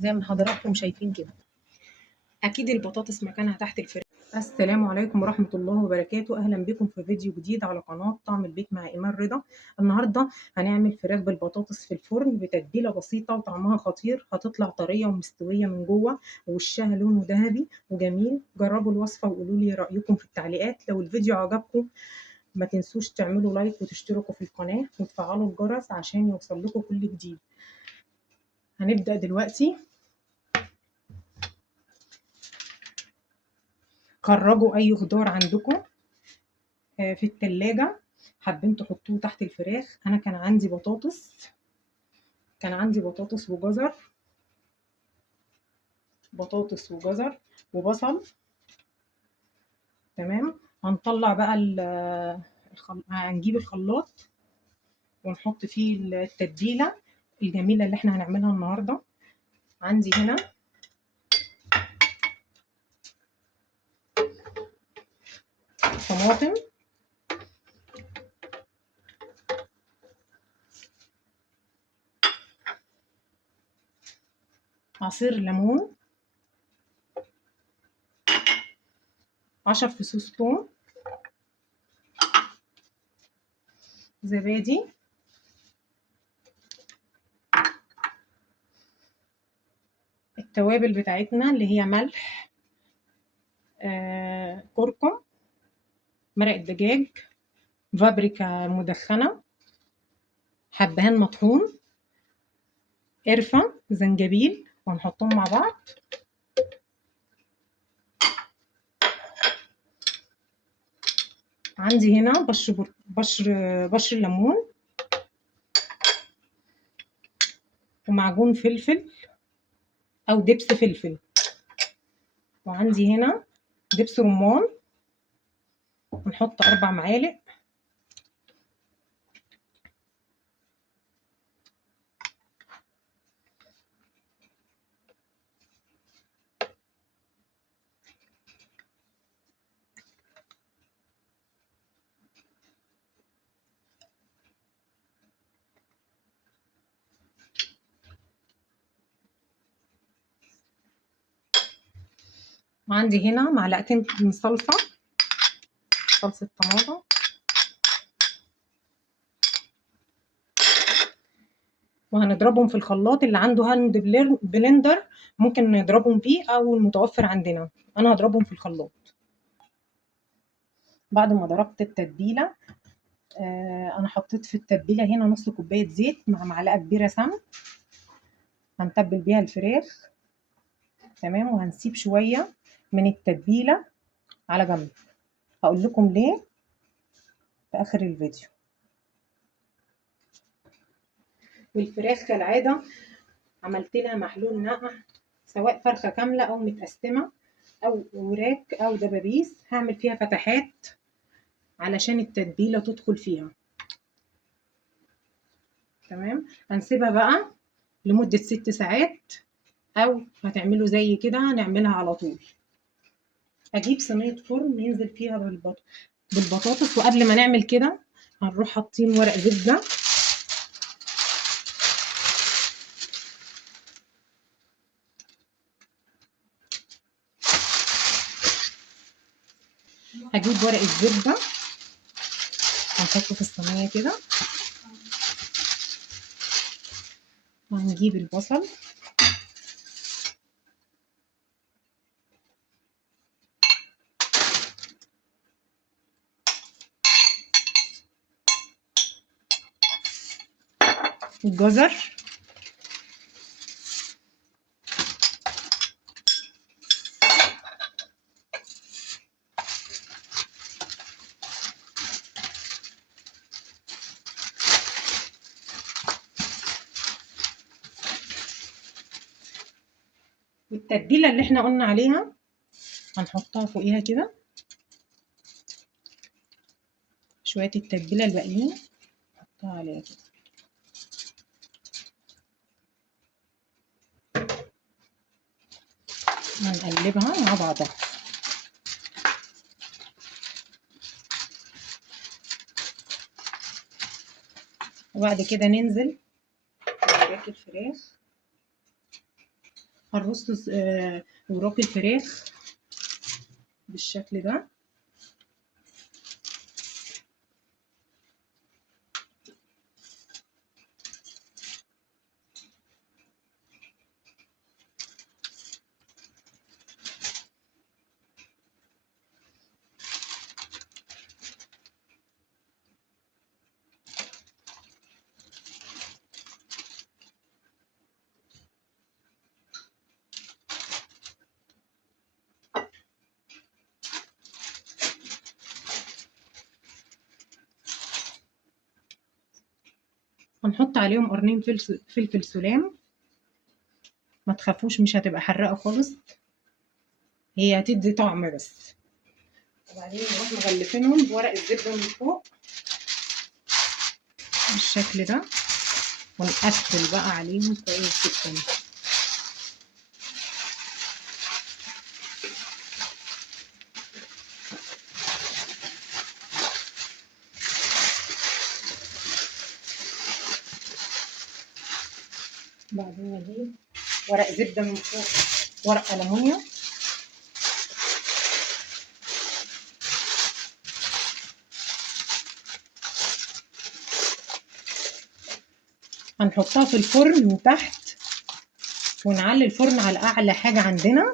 زي ما حضراتكم شايفين كده. اكيد البطاطس مكانها تحت الفراخ. السلام عليكم ورحمة الله وبركاته. اهلا بكم في فيديو جديد على قناة طعم البيت مع ايمان رضا. النهارده هنعمل فراخ بالبطاطس في الفرن بتتبيله بسيطه وطعمها خطير، هتطلع طريه ومستويه من جوه ووشها لونه ذهبي وجميل. جربوا الوصفه وقولوا لي رايكم في التعليقات. لو الفيديو عجبكم ما تنسوش تعملوا لايك وتشتركوا في القناه وتفعلوا الجرس عشان يوصل لكم كل جديد. هنبدا دلوقتي. خرجوا اي خضار عندكم في التلاجة حابين تحطوه تحت الفراخ. انا كان عندي بطاطس وجزر وبصل. تمام. هنطلع بقى هنجيب الخلاط ونحط فيه التتبيله الجميله اللي احنا هنعملها النهارده. عندي هنا طماطم، عصير ليمون، 10 فصوص ثوم، زبادي، التوابل بتاعتنا اللي هي ملح، كركم، مرق الدجاج، بابريكا مدخنه، حبهان مطحون، قرفه، زنجبيل، وهنحطهم مع بعض. عندي هنا بشر ليمون ومعجون فلفل او دبس فلفل، وعندي هنا دبس رمان ونحط 4 معالق. وعندي هنا معلقتين من صلصة طماطم، وهنضربهم في الخلاط. اللي عنده هاند بلندر ممكن نضربهم بيه او المتوفر عندنا. انا هضربهم في الخلاط. بعد ما ضربت التتبيله انا حطيت في التتبيله هنا نص كوبايه زيت مع معلقه كبيره سمن. هنتبل بيها الفراخ. تمام. وهنسيب شويه من التتبيله على جنب. هقول لكم ليه في اخر الفيديو. والفراخ كالعاده عملت لها محلول نقع، سواء فرخه كامله او متقسمه او وراك او دبابيس. هعمل فيها فتحات علشان التتبيله تدخل فيها. تمام. هنسيبها بقى لمده 6 ساعات، او هتعملوا زي كده هنعملها على طول. اجيب صينيه فرن ينزل فيها بالبطاطس. وقبل ما نعمل كده هنروح حاطين ورق زبده. هجيب ورق الزبده هنحطه في الصينيه كده، وهنجيب البصل الجزر والتتبيله اللي احنا قلنا عليها هنحطها فوقيها كده. شويه التتبيله الباقيين نحطها عليها كده. هنقلبها مع بعضها. وبعد كده ننزل بوراك الفراخ هنرص وراك الفراخ بالشكل ده. هنحط عليهم قرنين فلفل سلام، ما تخافوش مش هتبقى حراقه خالص، هي هتدي طعم بس. وبعدين نروح مغلفينهم بورق الزبده من فوق بالشكل ده، ونقفل بقى عليهم كويس جدا. بعدين نجيب ورق زبده من فوق، ورق ألمونيوم، هنحطها في الفرن من تحت، ونعلي الفرن على اعلى حاجه عندنا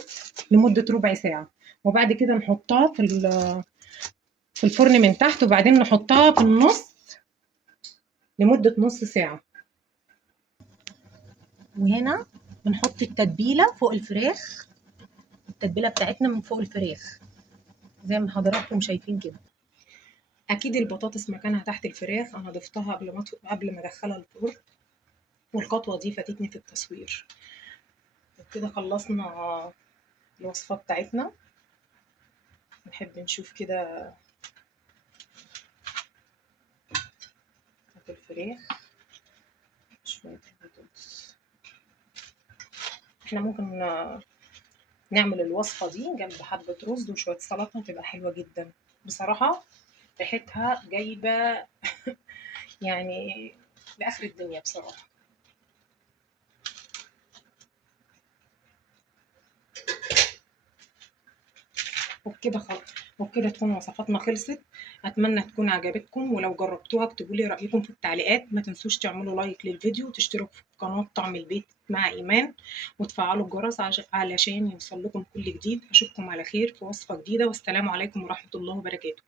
لمده ربع ساعه، وبعد كده نحطها في الفرن من تحت، وبعدين نحطها في النص لمده نص ساعه. وهنا بنحط التتبيله فوق الفراخ، التتبيله بتاعتنا من فوق الفراخ زي ما حضراتكم شايفين كده. اكيد البطاطس مكانها تحت الفراخ، انا ضفتها قبل ما ادخلها الفرن، والخطوه دي فاتتني في التصوير. وكده خلصنا الوصفه بتاعتنا. نحب نشوف كده الفراخ شويه البطاطس. احنا ممكن نعمل الوصفه دي جنب حبه رز وشويه سلطه، تبقى حلوه جدا بصراحه، ريحتها جايبه يعني لاخر الدنيا بصراحه. وبكده تكون وصفاتنا خلصت. اتمنى تكون عجبتكم، ولو جربتوها اكتبوا لي رايكم في التعليقات. ما تنسوش تعملوا لايك للفيديو، وتشتركوا في قناه طعم البيت مع ايمان، وتفعلوا الجرس علشان يوصل لكم كل جديد. اشوفكم على خير في وصفه جديده، والسلام عليكم ورحمه الله وبركاته.